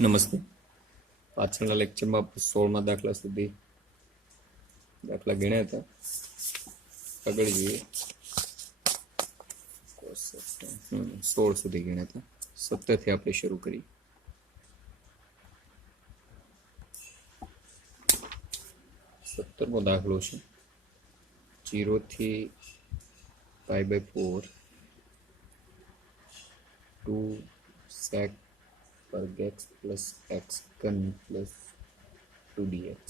નમસ્તે. પાછળના લેક્ચરમાં આપણે 16મા દાખલા સુધી દાખલા ગણ્યા હતા. આગળ જોઈએ. 16 સુધી ગણ્યા હતા. 17 થી આપણે શરૂ કરી. 17મો દાખલો છે 0 થી π/4 2 sec વર્ગ x plus x ઘન plus 2dx.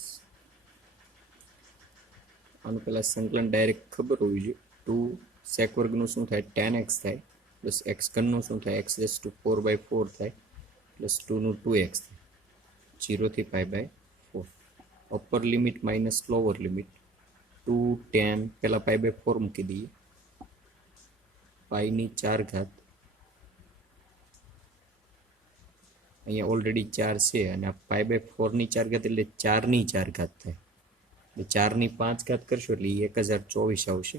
આનું પહેલા સંકલન ડાયરેક્ટ ખબર હોવી જોઈએ. 2 sec વર્ગનું શું થાય? tan x થાય પ્લસ x ઘનનું શું થાય? x raised to 4/4 થાય પ્લસ 2 નું 2x થાય 0 થી π/4. Upper limit minus lower limit 2 tan પહેલા π/4 મૂકી દઈએ. પાઈની 4 ઘાત અહીંયા ઓલરેડી 4 છે અને આ π/4 ની 4 ઘાત એટલે 4 ની 4 ઘાત થાય. એટલે 4 ની 5 ઘાત કરશો એટલે 1024 આવશે.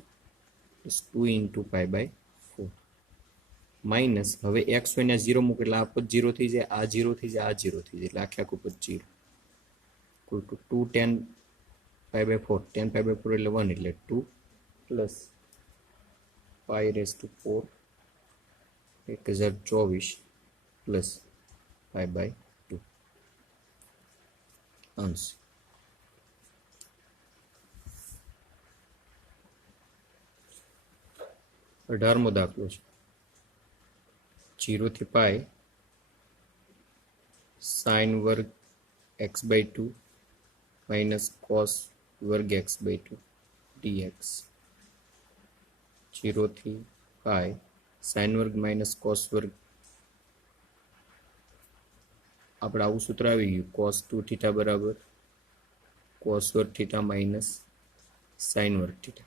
2 into π/4 માઇનસ હવે x હોય ને 0 મૂકે એટલે આ પદ 0 થઈ જાય, આ 0 થઈ જાય, આ 0 થઈ જાય એટલે આખે આખું પદ 0. 2 tan π/4 tan π/4 એટલે 1 એટલે 2 plus pi raise to 4 1024 plus π/2 અંશ. 18મો દાખલો છે 0 થી π sin વર્ગ x/2 minus cos વર્ગ x/2 dx. 0 થી π sin વર્ગ minus cos વર્ગ, આપણે આવું સૂત્ર આવી ગયું cos 2θ બરાબર cos વર્ગ θ minus sin વર્ગ θ.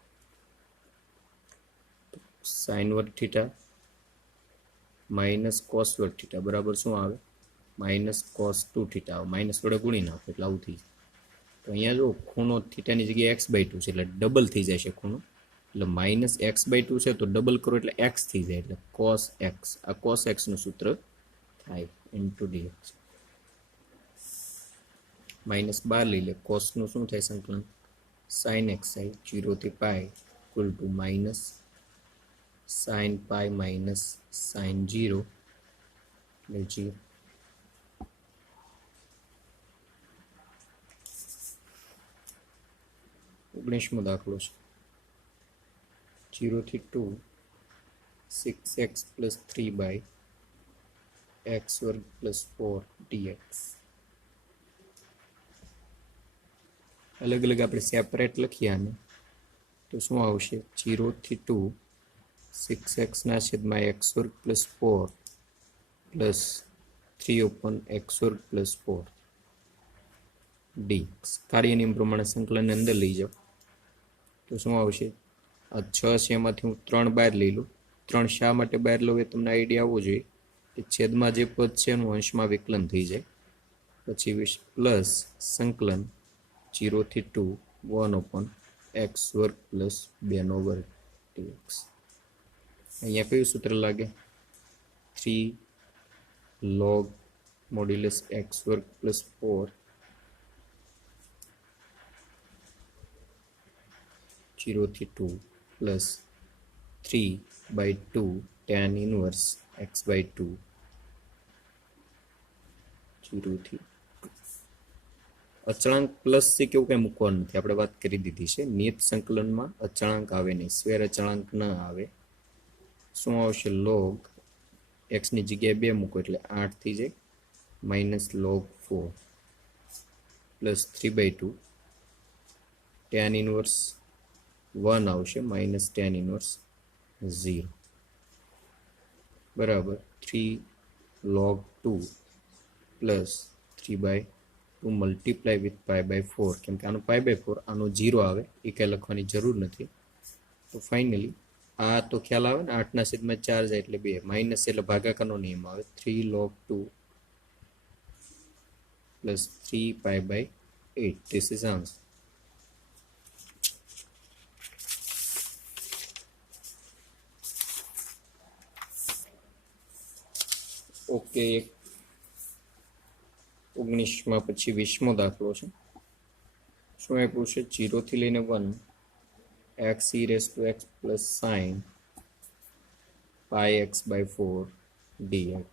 sin વર્ગ θ માઇનસ cos વર્ગ θ બરાબર શું આવે? માઇનસ cos 2θ આવે. માઇનસ વડે ગુણી નાખો એટલે આવું થઈ જાય. તો અહીંયા જો ખૂણો થીટાની જગ્યાએ x/2 છે એટલે ડબલ થઈ જશે ખૂણો. એટલે માઇનસ x/2 છે તો ડબલ કરો એટલે x થઈ જાય એટલે cos x. આ cos x નું સૂત્ર થાય ઇન્ટુ dx. માઇનસ 12 લઈ લે. cos નું શું થાય સંકલન? sin x થાય 0 થી π equal to minus sin π minus sin 0 એટલે 0. ઓગણીસમો દાખલો છે 0 થી 2 6x plus 3/x વર્ગ plus 4 dx. અલગ અલગ આપણે સેપરેટ લખીએ આને તો શું આવશે? 0 થી 2 6x ના છેદમાં x વર્ગ plus 4 plus 3/x વર્ગ plus 4 dx. કાર્ય નિયમ પ્રમાણે સંકલન અંદર લઈ જાઓ તો શું આવશે? આ 6 છે એમાંથી હું 3 બહાર લઈ લઉં. 3 શા માટે બહાર લઉં એ તમને આઈડિયા આવવો જોઈએ કે છેદમાં જે પદ છે એનું અંશમાં વિકલન થઈ જાય. પછી પ્લસ સંકલન 0 થી 2 1/x વર્ગ પ્લસ 2 dx. અહીંયા કયું સૂત્ર લાગે? 3 log મોડ્યુલસ x વર્ગ પ્લસ 4 0 થી 2 પ્લસ 3/2 tan ઇનવર્સ x/2 0 થી. અચળાંક પ્લસ છે કેવું કઈ મૂકવાનું નથી, આપણે વાત કરી દીધી છે. નિયત સંકલનમાં અચળાંક આવે નહીં, સ્વેર અચળાંક ન આવે. શું આવશે? log x ની જગ્યાએ 2 મૂકો એટલે 8 થઈ જાય minus log 4 plus 3/2 tan inverse 1 આવશે માઇનસ tan ઇનવર્સ 0 બરાબર 3 log 2 પ્લસ 3/2 મલ્ટીપ્લાય વિથ π/4. કેમ કે આનું π/4 આનો 0 આવે એ કંઈ લખવાની જરૂર નથી. તો ફાઇનલી આ તો ખ્યાલ આવે ને 8 ના છેદમાં 4 જાય એટલે 2 માઇનસ એટલે ભાગાકારનો નિયમ આવે 3 log 2 plus 3 π/8. This is answer. Okay, 19 પછી 20મો દાખલો છે. શું આપ્યું છે? 0 થી લઈને 1 x e raised to x plus sin pi x by 4 dx.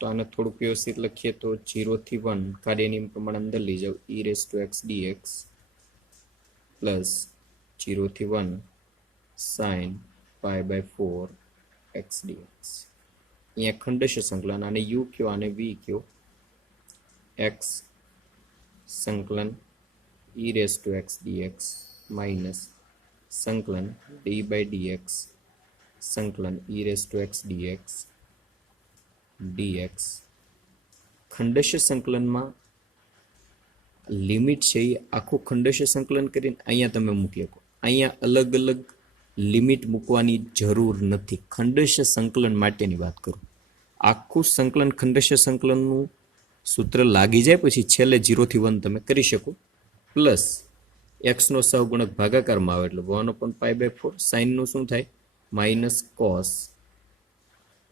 તો આને થોડુંક વ્યવસ્થિત લખીએ તો 0 થી 1 કાર્યની પ્રમાણે અંદર લઈ જાવ e raised to x dx plus 0 થી 1 sin pi by 4 x dx. અહીંયા ખંડશ સંકલન, આને u કયો આને v કયો, x સંકલન e raised to x dx minus સંકલન d by dx સંકલન e raised to x dx dx. ખંડશ સંકલનમાં લિમિટ છે એ આખું ખંડશ સંકલન કરીને અહીંયા તમે મૂકી શકો. અહીંયા અલગ અલગ લિમિટ મૂકવાની જરૂર નથી. ખંડશ સંકલન માટેની વાત કરું. આખું સંકલન ખંડશ સંકલનનું સૂત્ર લાગી જાય પછી છેલ્લે 0 થી 1 તમે કરી શકો. પ્લસ એક્સનો સહગુણક ભાગાકારમાં આવે એટલે 1/π/4. સાઇનનું શું થાય? Minus cos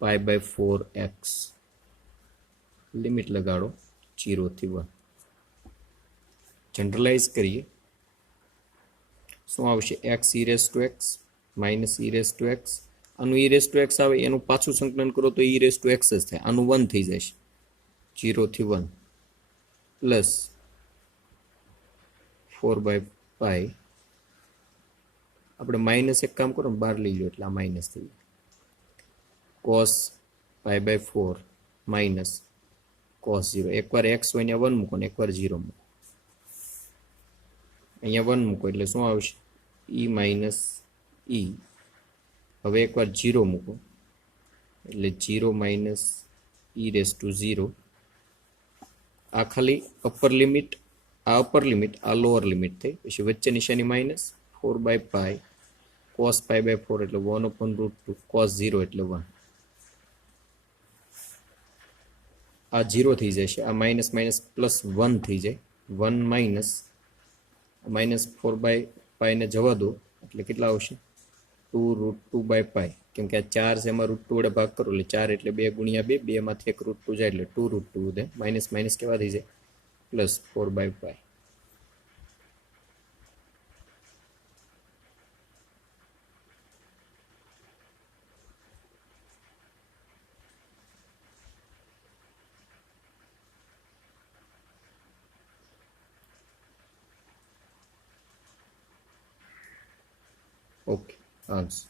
π/4x. લિમિટ લગાડો 0 થી 1. જનરલાઇઝ કરીએ શું આવશે? x e raised to x minus e raised to x. આનું e raised to x આવે એનું પાછું સંકલન કરો તો e raised to x જ થાય. આનું 1 થઈ જશે 0 થી 1 પ્લસ 4/π. આપણે માઇનસ એક કામ કરો ને બહાર લઈ લો એટલે આ માઇનસ થઈ જાય. Cos π/4 minus cos 0. એકવાર x હોય અહીંયા 1 મૂકો ને એકવાર 0 મૂકો. અહીંયા 1 મૂકો એટલે શું આવશે? e minus e. હવે એકવાર 0 મૂકો એટલે 0 માઇનસ e raised to 0. આ ખાલી અપર લિમિટ, આ અપર લિમિટ, આ લોઅર લિમિટ થઈ. પછી વચ્ચે નિશાની માઇનસ 4/π cos π/4 એટલે 1/√2 cos 0 એટલે 1. આ 0 થઈ જશે. આ માઇનસ માઇનસ પ્લસ 1 થઈ જાય. 1 માઇનસ માઇનસ 4/π ને જવા દો એટલે કેટલા આવશે? 2√2/π. કેમ કે આ 4 છે એમાં √2 વડે ભાગ કરો એટલે 4 એટલે 2 ગુણ્યા 2, 2 માંથી 1 √2 જાય એટલે 2√2 વધે. માઇનસ માઇનસ કેવા થઈ જાય? પ્લસ 4/π. Okay, answer.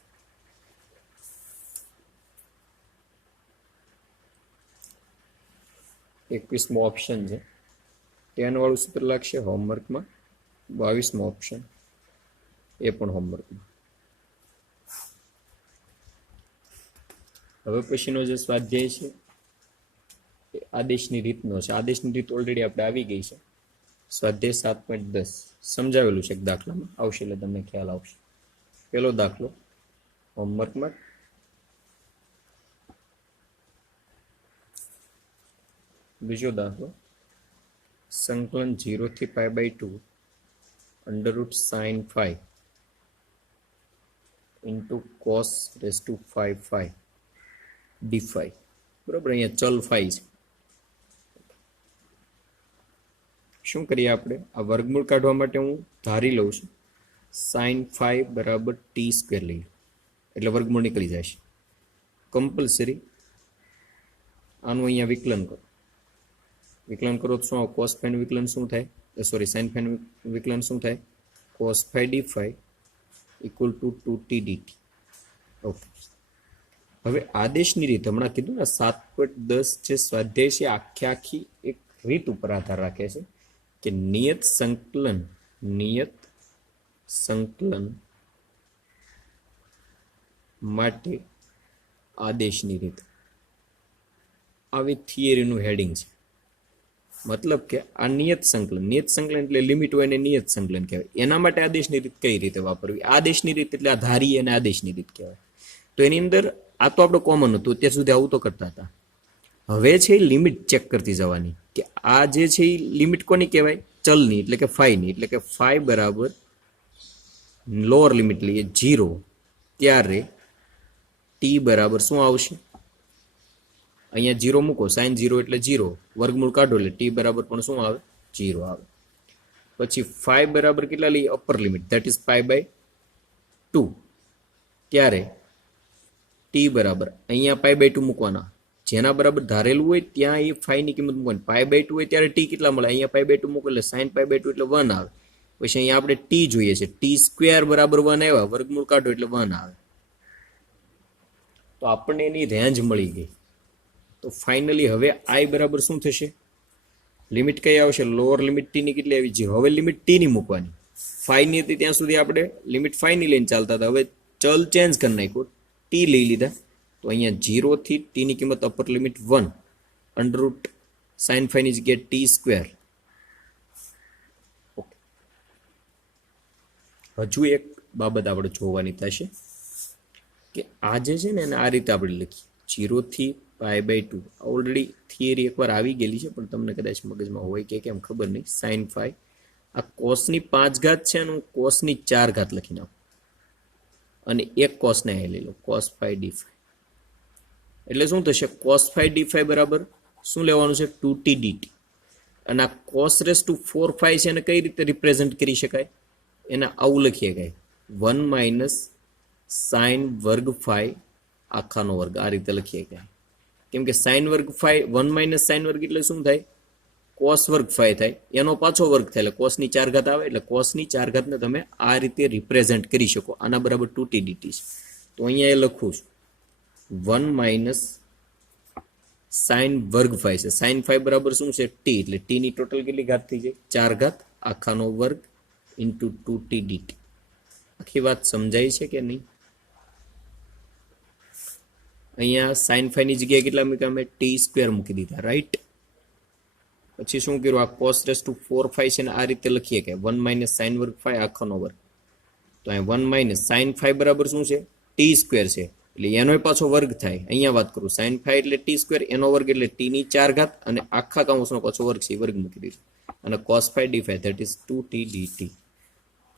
એકવીસમો ઓપ્શન છે 10 વાળું સૂત્ર લાગશે હોમવર્કમાં. 22મો ઓપ્શન એ પણ હોમવર્કમાં. હવે પછીનો જે સ્વાધ્યાય છે એ આદેશની રીતનો છે. આદેશની રીત ઓલરેડી આપણે આવી ગઈ છે. સ્વાધ્યાય 7.10 સમજાવેલું છે એક દાખલામાં. આવશે એટલે તમને ખ્યાલ આવશે. પહેલો દાખલો હોમવર્કમાં. બીજો દાખલો સંકલન 0 થી π/2 √sin 5 into cos raised to 5 d5. બરાબર, અહીંયા ચલ 5 છે. શું કરીએ આપણે? આ વર્ગમૂળ કાઢવા માટે હું ધારી લઉં છું sin 5 બરાબર t² લઈએ એટલે વર્ગમૂળ નીકળી જશે. કમ્પલસરી આનું અહીંયા વિકલન કરો. વિકલન કરો તો શું આવે? cos phi નું વિકલન શું થાય? સોરી, sin phi નું વિકલન શું થાય? cos phi d5 equal to 2t dt. Okay, હવે આદેશની રીત હમણાં કીધું ને 7.10 જે સ્વાધ્યાય છે આખી એક રીત ઉપર આધાર રાખે છે કે નિયત સંકલન માટે આદેશની રીત. આવી થિયરીનું હેડિંગ છે. મતલબ કે આ નિયત સંકલન એટલે લિમિટ હોય ને નિયત સંકલન કહેવાય. એના માટે આદેશની રીત કઈ રીતે વાપરવી? આદેશની રીત એટલે આ ધારી અને આદેશની રીત કહેવાય. તો એની અંદર આ તો આપણે કોમન હતું, અત્યાર સુધી આવું તો કરતા હતા. હવે છે લિમિટ ચેક કરતી જવાની કે આ જે છે એ લિમિટ કોની કહેવાય? ચલની, એટલે કે ફાઈની. એટલે કે ફાઈ બરાબર લોઅર લિમિટ લઈએ 0 ત્યારે ટી બરાબર શું આવશે? અહીંયા 0 મૂકો, સાઇન 0 એટલે 0, વર્ગમૂળ કાઢો એટલે t બરાબર પણ શું આવે? 0 આવે. પછી phi બરાબર કેટલા લઈએ? Upper limit, that is π/2. ત્યારે t બરાબર અહીંયા π/2 મૂકવાના, જેના બરાબર ધારેલું હોય ત્યાં એ phi ની કિંમત મૂકવાની. π/2 હોય ત્યારે t કેટલા મળે? અહીંયા π/2 મૂકો એટલે sin π/2 એટલે 1 આવે. પછી અહીંયા આપણે t જોઈએ છે, t² બરાબર 1 આવ્યા, વર્ગમૂળ કાઢો એટલે 1 આવે. તો આપણને એની રેન્જ મળી ગઈ. તો ફાઇનલી હવે i બરાબર શું થશે? લિમિટ કઈ આવશે? લોઅર લિમિટ t ની કેટલી આવી? 0. હવે લિમિટ t ની મૂકવાની. phi ની હતી ત્યાં સુધી આપણે લિમિટ phi ની લઈને ચાલતા હતા. હવે ચલ ચેન્જ કરી નાખ્યો, t લઈ લીધા. તો અહીંયા 0 થી t ની કિંમત upper limit 1 under root sin phi ની જગ્યાએ t². હજુ એક બાબત આપણે જોવાની થશે કે આ જે છે ને એને આ રીતે આપણે લખીએ, 0 થી π/2. ઓલરેડી થિયરી એકવાર આવી ગયેલી છે, પણ તમને કદાચ મગજમાં હોય કે કેમ ખબર નહીં. sin phi આ કોસની 5 ઘાત છે, અને કોસની 4 ઘાત લખી નાખો, અને એક કોસને અહીં લઈ લો, cos phi d phi. એટલે શું થશે? cos phi d phi બરાબર શું લેવાનું છે? 2t dt. અને આ cos raised to 4 phi છે એને કઈ રીતે રિપ્રેઝેન્ટ કરી શકાય? એને આવું લખીએ કે 1 - sin વર્ગ phi આખાનો વર્ગ, આ રીતે લખીએ કે. કેમ કે sin વર્ગ phi 1 - sin વર્ગ એટલે શું થાય? cos વર્ગ phi થાય, એનો પાછો વર્ગ થાય એટલે cos ની 4 ઘાત આવે. એટલે cos ની 4 ઘાતને તમે આ રીતે રિપ્રેઝેન્ટ કરી શકો. આના બરાબર 2t dt છે. તો અહીંયા એ લખું છું 1 - sin વર્ગ phi છે. sin phi બરાબર શું છે? t. એટલે t ની ટોટલ કેટલી ઘાત થઈ જાય? 4 ઘાત આખાનો વર્ગ ઇન્ટુ 2t dt. આખી વાત સમજાય છે કે નહીં? અહીંયા sin phi ની જગ્યાએ કેટલા મૂક્યા? અમે t² મૂકી દીધા, રાઈટ? પછી શું કર્યું? આ cos raised to 4 phi છે ને આ રીતે લખીએ કે 1 - sin વર્ગ phi આખાનો વર્ગ. તો અહીંયા 1 - sin phi બરાબર શું છે? t² છે, એટલે એનો પાછો વર્ગ થાય. અહીંયા વાત કરું, sin phi એટલે t², એનો વર્ગ એટલે t ની 4 ઘાત, અને આખા કૌંસનો પાછો વર્ગ છે, વર્ગ મૂકી દીધો. અને cos phi d phi that is 2t dt.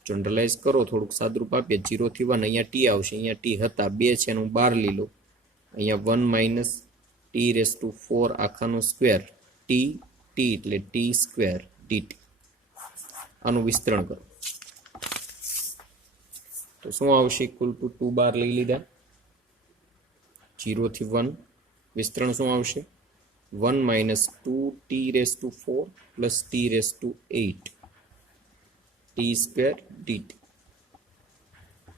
Generalise કરો, થોડુંક સાદરૂપ આપીએ. 0 થી 1 અહીંયા t આવશે, અહીંયા t હતા 2 છે, એનું 12 લઈ લો. અહીંયા 1 - t raised to 4 આખાનો સ્ક્વેર, t એટલે t² dt. આનું વિસ્તરણ કરો તો શું આવશે? ઇક્વલ ટુ 2 બાર લઈ લીધા. 0 થી 1 વિસ્તરણ શું આવશે? 1 - 2t raised to 4 plus t raised to 8 t² dt.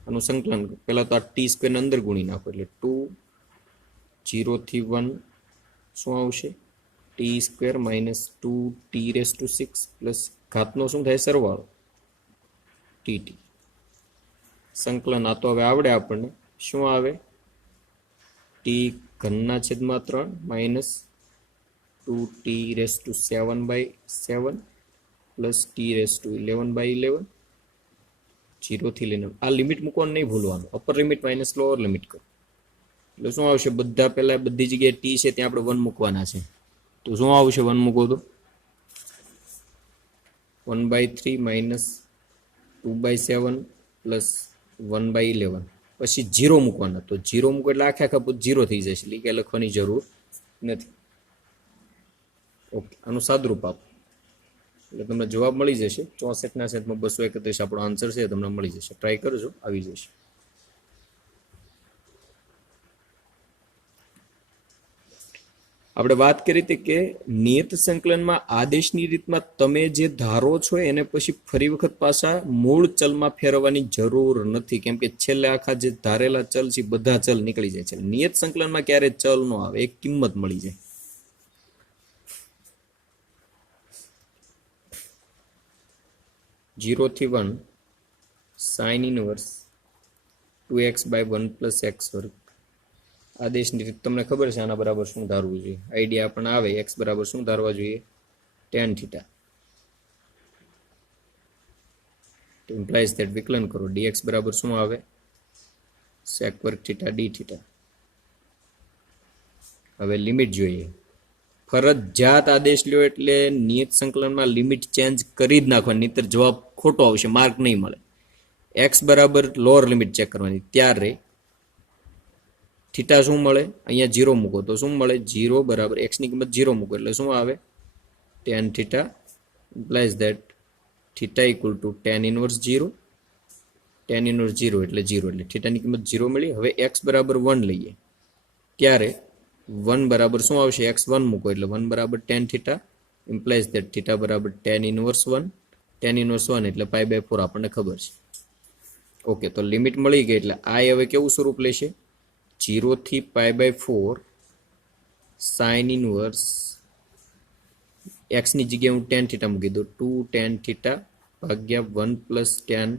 આનું સંકલન પહેલા તો આ t² ને અંદર ગુણી નાખો એટલે 2. 0 થી 1 શું આવશે? t² - 2t raised to 6 plus ઘાતનો શું થાય? સરવાળો tt. સંકલન આ તો હવે આવડે આપણને. શું આવે? t ઘનના છેદમાં 3 minus 2t raised to 7/7 plus t raised to 11/11. 0 થી લઈને આ લિમિટ મૂકવાનું નહીં ભૂલવાનું. Upper limit minus lower limit કરો એટલે શું આવશે? બધા પહેલા બધી જગ્યાએ t છે ત્યાં આપણે 1 મૂકવાના છે. તો શું આવશે? 1 મૂકો તો 1/3 માઇનસ 2/7 પ્લસ 1/11. પછી 0 મૂકવાના. તો 0 મૂકો એટલે આખા આખા 0 થઈ જશે, એટલે કે લખવાની જરૂર નથી. ઓકે, આનું સાદરૂપ આપો એટલે તમને જવાબ મળી જશે. 64/231 આપણો આન્સર છે, તમને મળી જશે. ટ્રાય કરજો, આવી જશે. આપણે વાત કરી હતી કે નિયત સંકલનમાં આદેશની રીતમાં તમે જે ધારો છો એને પછી ફરી વખત પાછા મૂળ ચલમાં ફેરવવાની જરૂર નથી, કેમ કે છેલ્લે આખા જે ધારેલા ચલ છે બધા ચલ નીકળી જાય છે. નિયત સંકલનમાં ક્યારે ચલ ન આવે, એક કિંમત મળી જાય. જીરો થી 1 sin ઇનવર્સ 2x/1 + x વર્ગ. આદેશની રીત તમને ખબર છે, આના બરાબર શું ધારવું જોઈએ? આઈડિયા આપણને આવે. x બરાબર શું ધારવા જોઈએ? tan theta. તો ઇમ્પ્લાઇઝ ધેટ વિકલન કરો. dx બરાબર શું આવે? sec વર્ગ થીટા d થીટા. હવે લિમિટ જોઈએ. ફરજિયાત આદેશ લ્યો એટલે નિયત સંકલનમાં લિમિટ ચેન્જ કરી જ નાખવાની, નહીતર જવાબ ખોટો આવશે, માર્ક નહીં મળે. x બરાબર લોઅર લિમિટ ચેક કરવાની. ત્યારે થીટા શું મળે? અહીંયા 0 મૂકો તો શું મળે? 0 બરાબર એક્સની કિંમત 0 મૂકો એટલે શું આવે? tan theta implies that theta equal to tan inverse 0. tan inverse 0 એટલે 0 એટલે થીટાની કિંમત 0 મળી. હવે x બરાબર 1 લઈએ ત્યારે 1 બરાબર શું આવશે? x1 મૂકો એટલે 1 બરાબર tan theta implies that theta બરાબર tan ઇનવર્સ 1. tan ઇનવર્સ 1 એટલે π/4 આપણને ખબર છે. ઓકે, તો લિમિટ મળી ગઈ એટલે આ હવે કેવું સ્વરૂપ લેશે? 0 થી π/4 sin ઇનવર્સ x ની જગ્યાએ હું tan થીટા મૂકી દઉં 2 tan થીટા ભાગ્યા 1 plus tan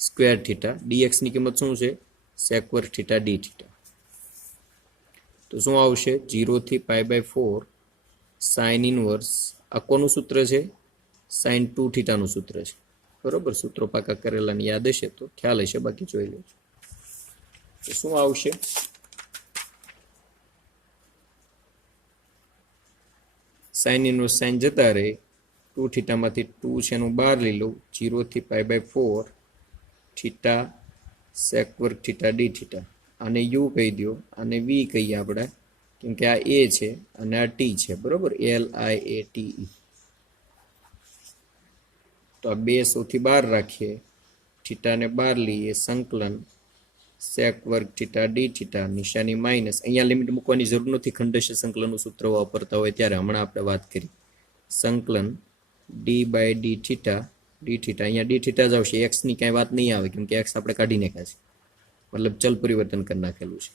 square theta. dx ની કિંમત શું છે? sec વર્ગ થીટા d થીટા. તો શું આવશે? 0 થી π/4 sin ઇનવર્સ આ કોનું સૂત્ર છે? sin 2 થીટાનું સૂત્ર છે. બરોબર, સૂત્રો પાકા કરેલા યાદ હશે તો ખ્યાલ હશે, બાકી જોઈ લેજો. તો શું આવશે? સાઇન ઇનવર્સ સાઇન જતા રહે, 2 થીટામાંથી 2 છે એનું બહાર લઈ લઉં, 0 થી π/4 થીટા sec વર્ગ થીટા d થીટા. આને u કહી દો, આને v કહીએ આપણે, કેમ કે આ a છે અને આ t છે. બરોબર, LIATE. તો આ બે સૌથી બહાર રાખીએ, થીટાને બહાર લઈએ, સંકલન sec વર્ગ થીટા d થીટા, નિશાની માઇનસ. અહીંયા લિમિટ મૂકવાની જરૂર નથી, ખંડેશ સંકલનનું સૂત્ર વાપરતા હોય ત્યારે, હમણાં આપણે વાત કરી. સંકલન d/d થીટા d થીટા, અહીંયા d થીટા જ આવશે, x ની કાંઈ વાત નહીં આવે કેમ કે x આપણે કાઢી નાખ્યા છે, મતલબ ચલ પરિવર્તન કરી નાખેલું છે.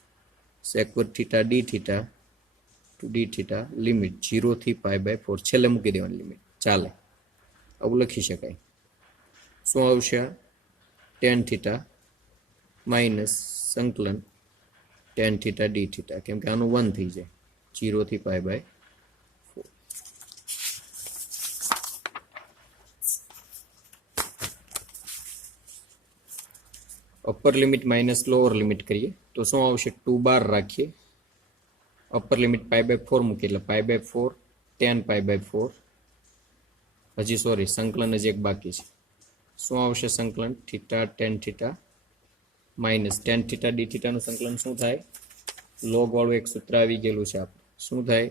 sec વર્ગ theta d theta to d theta, limit 0 થી π/4, છેલ્લે મૂકી દેવાની લિમિટ, ચાલે, આવું લખી શકાય. શું આવશે? tan થીટા માઇનસ સંકલન tan થીટા d થીટા, કેમ કે આનું 1 થઈ જાય, 0 થી π/4. Upper limit minus lower limit કરીએ તો શું આવશે? 2 બહાર રાખીએ, અપર લિમિટ π/4 મૂકીએ એટલે π/4 tan π/4. હજી સોરી, સંકલન જ એક બાકી છે. શું આવશે સંકલન? Theta tan theta minus tan theta d થીટાનું સંકલન શું થાય? લોગ વાળું એક સૂત્ર આવી ગયેલું છે આપણે, શું થાય?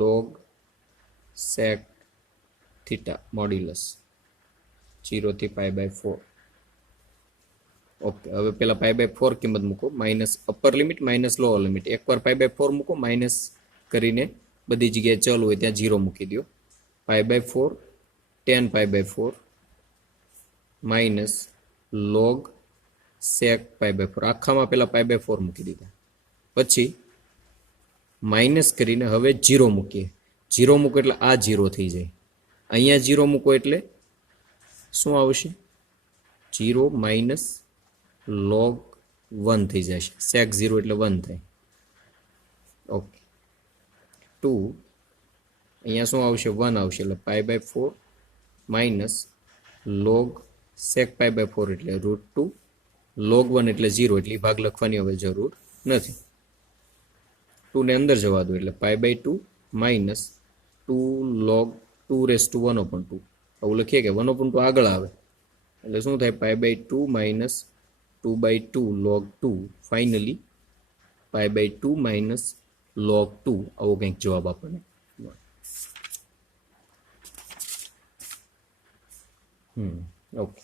લોગ sec થીટા મોડ્યુલસ 0 થી π/4. ઓકે, હવે પેલા π/4 કિંમત મૂકો, minus upper limit minus lower limit. એકવાર π/4 મૂકો, માઇનસ કરીને બધી જગ્યાએ ચલ હોય ત્યાં 0 મૂકી દો. π/4 tan π/4 માઇનસ લોગ sec π/4, આખામાં પેલા π/4 મૂકી દીધા, પછી માઇનસ કરીને હવે 0 મૂકીએ. 0 મૂકો એટલે આ 0 થઈ જાય, અહીંયા 0 મૂકો એટલે શું આવશે? 0 માઇનસ log 1 થઈ જશે, sec 0 એટલે 1 થાય. ઓકે, 2 અહીંયા શું આવશે? 1 આવશે એટલે π/4 માઇનસ log sec π/4 એટલે √2, log 1 એટલે 0, એટલે ભાગ લખવાની હવે જરૂર નથી. 2 ને અંદર જવા દો એટલે π/2 માઇનસ 2 log 2⁻², આવું લખીએ કે 1/2 આગળ આવે એટલે શું થાય? π/2 minus 2/2 log 2, finally π/2 minus log 2, આવો કંઈક જવાબ આપણને. ઓકે,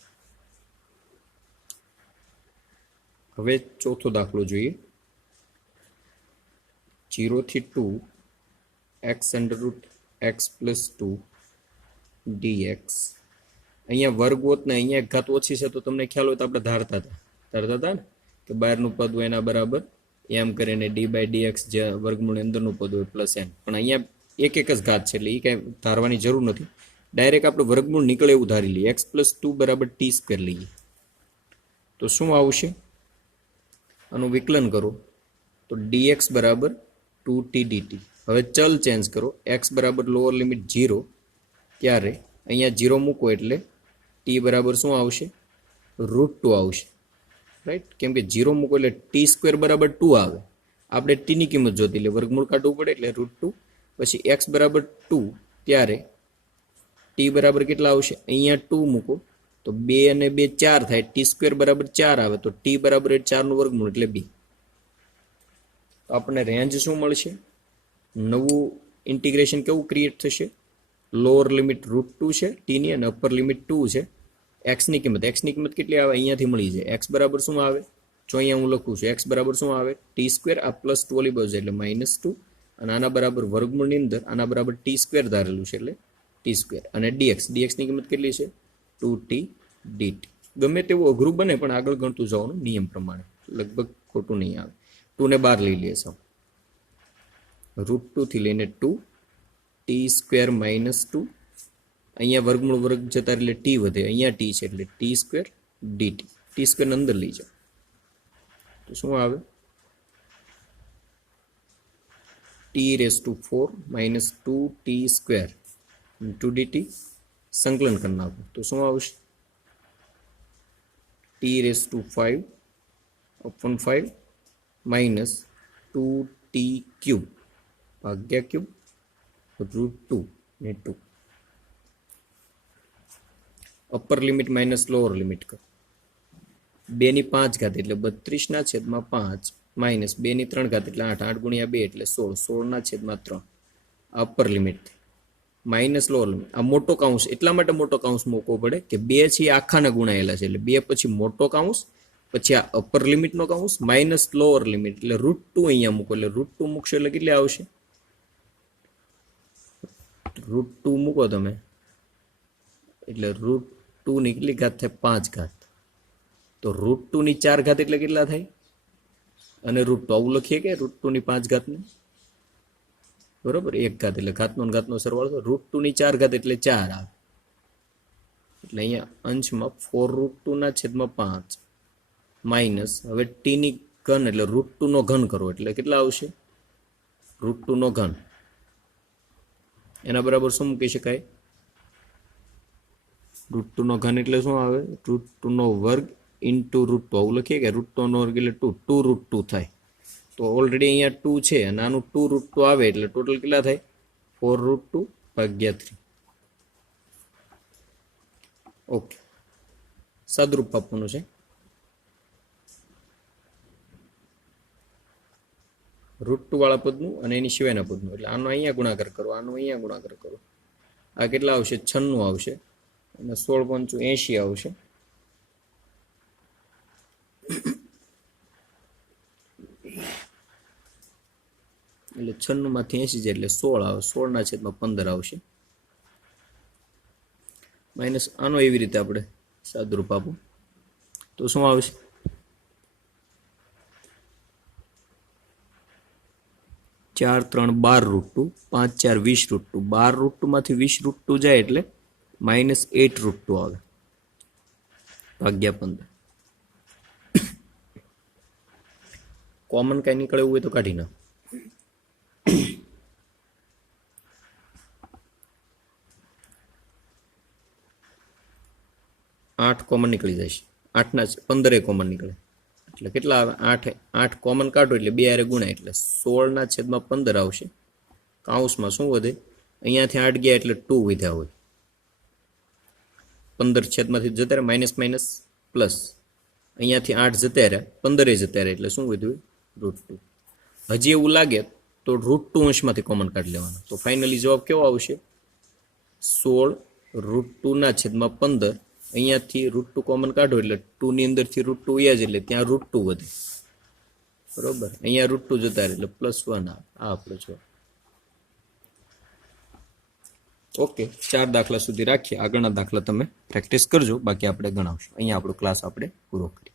હવે ચોથો દાખલો જોઈએ. 0 થી 2 x √x + 2 dx. અહીંયા વર્ગવોત ને અહીંયા ઘાત ઓછી છે તો તમને ખ્યાલ હોય તો આપણે ધારતા હતા ને કે બહારનું પદ હોય એના બરાબર એમ કરીને d/dx, જે વર્ગમૂળ અંદરનું પદ હોય પ્લસ n. પણ અહીંયા એક જ ઘાત છે એટલે એ કાંઈ ધારવાની જરૂર નથી, ડાયરેક્ટ આપણે વર્ગમૂળ નીકળે એવું ધારી લઈએ. x + 2 બરાબર t² લઈએ તો શું આવશે? આનું વિકલન કરો તો dx બરાબર 2t dt. હવે ચલ ચેન્જ કરો, x બરાબર લોઅર લિમિટ 0, ત્યારે અહીંયા 0 મૂકો એટલે t બરાબર શું આવશે? √2 આવશે, રાઈટ? કેમ કે 0 મૂકો એટલે t² બરાબર 2 આવે, આપણે t ની કિંમત જોતી એટલે વર્ગમૂળ કાઢવું પડે એટલે √2. પછી x બરાબર 2, ત્યારે t બરાબર કેટલા આવશે? અહીંયા 2 મૂકો તો 2 અને 2 4 થાય, t² બરાબર 4 આવે તો t બરાબર 4 નું વર્ગમૂળ એટલે 2. તો આપણને રેન્જ શું મળશે? નવું ઇન્ટિગ્રેશન કેવું ક્રિએટ થશે? લોઅર લિમિટ √2 છે ટીની અને અપર લિમિટ 2 છે એક્સની કિંમત કેટલી આવે? અહીંયાથી મળી જાય. એક્સ બરાબર શું આવે? જો અહીંયા હું લખું છું એક્સ બરાબર શું આવે? t² આ +2 ઓલી બાજુ એટલે -2 અને આના બરાબર વર્ગમૂળની અંદર આના બરાબર t² ધારેલું છે એટલે t² અને dxની કિંમત કેટલી છે? 2t dt. ગમે તેવું અઘરું બને પણ આગળ ગણતું જવાનું નિયમ પ્રમાણે, લગભગ ખોટું નહીં આવે. 2 ને બહાર લઈ લઈએ સૌ. √2 થી લઈને 2 t² -2 અહીંયા વર્ગમૂળ વર્ગ જતા એટલે t વધે, અહીંયા t છે એટલે t² dt. t² ને અંદર લઈ જાઓ તો શું આવે? t⁴ -2t² dt. સંકલન કરી નાખો તો શું આવશે? t⁵ upon 5 -2t³ ભાગ્યા ક્યુબ √2 ને 2. Upper limit minus lower limit કરો. 2⁵ એટલે 32/5 માઇનસ 2⁵ એટલે 8 8 × 2 એટલે 16 16/3 upper limit minus lower limit. આ મોટો કાઉન્સ એટલા માટે મોટો કાઉન્સ મૂકવો પડે કે 2 છે આખાને ગુણાયેલા છે એટલે 2 પછી મોટો કાઉન્સ પછી આ અપર લિમિટનો કાઉન્સ માઇનસ લોઅર લિમિટ એટલે √2 અહીંયા મૂકો એટલે √2 મૂકશો એટલે કેટલી આવશે? √2 મૂકો તમે એટલે √2 ની કેટલી ઘાત થાય? 5 ઘાત. તો √2 ની 4 ઘાત એટલે કેટલા થાય? અને √2 આવું લખીએ કે √2 ની 5 ઘાત ને બરોબર 1 ઘાત એટલે ઘાતનો સરવાળો તો √2 ની 4 ઘાત એટલે 4 આવે. એટલે અહીંયા અંશમાં 4√2/5 માઇનસ હવે t ની ઘન એટલે √2 નો ઘન કરો એટલે કેટલા આવશે? √2 નો ઘન એના બરાબર શું મૂકી શકાય? √2 નો ઘન એટલે શું આવે? √2 નો વર્ગ ઇન્ટુ √2 આવું લખીએ કે √2 નો વર્ગ એટલે 2 થાય. તો ઓલરેડી અહીંયા 2 છે અને આનું 2√2 આવે એટલે ટોટલ કેટલા થાય? 4√2/3. ઓકે, સાદુરૂપ આપવાનું છે. √2 વાળા પદનું અને એની સિવાયના પદનું એટલે આનો અહીંયા ગુણાકાર કરો, આનો અહીંયા ગુણાકાર કરો. આ કેટલા આવશે? 96 આવશે અને 16 × 80 આવશે. એટલે 96 માંથી 80 જાય એટલે 16 આવે. 16/15 આવશે માઇનસ આનો એવી રીતે આપણે સાદુરૂપ આપું તો શું આવશે? 4 3 12 √2 5 4 20 √2 12 √2 માંથી 20 √2 જાય એટલે -8 √2 આવે ભાગ્યા 15. કોમન કઈ નીકળે એવું હોય તો કાઢી નાખો. 8 કોમન નીકળી જશે. 8 ના 15 કોમન નીકળે એટલે કેટલા આવે? 8 કોમન કાઢો એટલે 2 હારે ગુણાય એટલે 16/15 આવશે. કાઉન્સમાં શું વધે? અહીંયાથી 8 ગયા એટલે 2 વધ્યા હોય. 15 છેદમાંથી જતા રહે માઇનસ માઇનસ પ્લસ. અહીંયાથી 8 જતા રહ્યા 15 જતા રહ્યા એટલે શું વધ્યું? √2. હજી એવું લાગે તો √2 અંશમાંથી કોમન કાઢી લેવાનો. તો ફાઇનલી જવાબ કેવો આવશે? 16√2/15. અહીંયાથી √2 કોમન કાઢો એટલે 2 ની અંદરથી √2 વ્યા જ એટલે ત્યાં √2 વધે બરોબર. અહીંયા √2 જતા રહે એટલે +1 આવે. આ આપણો જવાબ. ઓકે, 4 દાખલા સુધી રાખીએ. આગળના દાખલા તમે પ્રેક્ટિસ કરજો, બાકી આપણે ગણાવશું. અહીંયા આપણો ક્લાસ આપણે પૂરો કરીએ.